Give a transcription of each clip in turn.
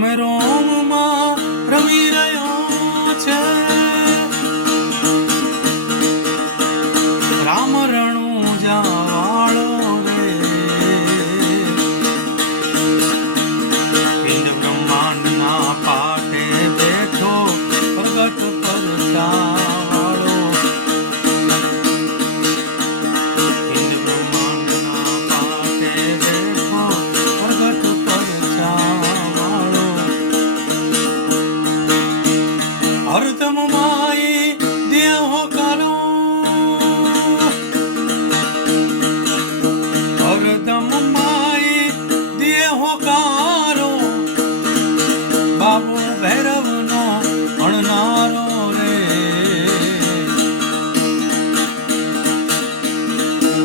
રમે રોમમાં રમી રહ્યો છે રામ રણુજા વાળો રે પિંડ બ્રહ્માંડના પાટે બેઠો પ્રગટ પરચા વાળો પિંડ બ્રહ્માંડના પાટે બેઠો પ્રગટ પરચા વાળો હરદમ માઈ દેહો કરો હરદમ માઈ દેહો કારો બાબુ ભૈરવનો અણનારો રે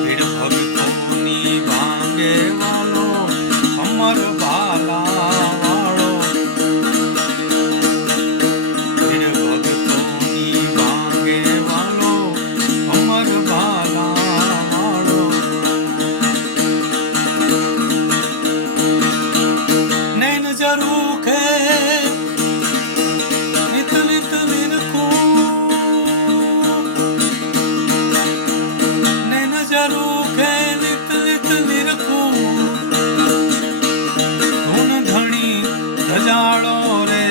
પીડ ભક્તોની ભાંગે વાલો અમર બાલા વાળો પીડ ભક્તોની ભાંગે વાલો અમર બાલા વાળો નૈન જરૂખે નિત નિત નિરખું નૈન જરૂખે નિત નિત નિરખું ધૂન ધણી રજાળો રે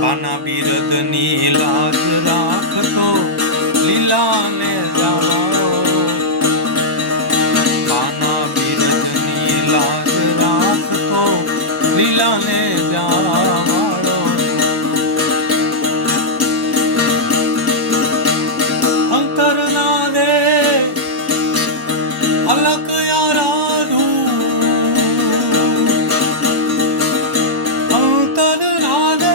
બાના બિરદની લાજ રાખતો લીલાને જાવાળો બાના બિરદની લાજ રાખતો લીલાને જાવાળો અંતરના દે અલક આરાધું અંતરના દે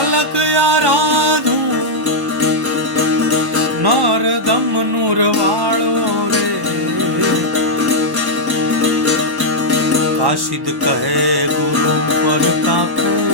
અલક આરાધું નરદમ નુરવાળો રે કાશિદ કહે ગુરુ પર તાકે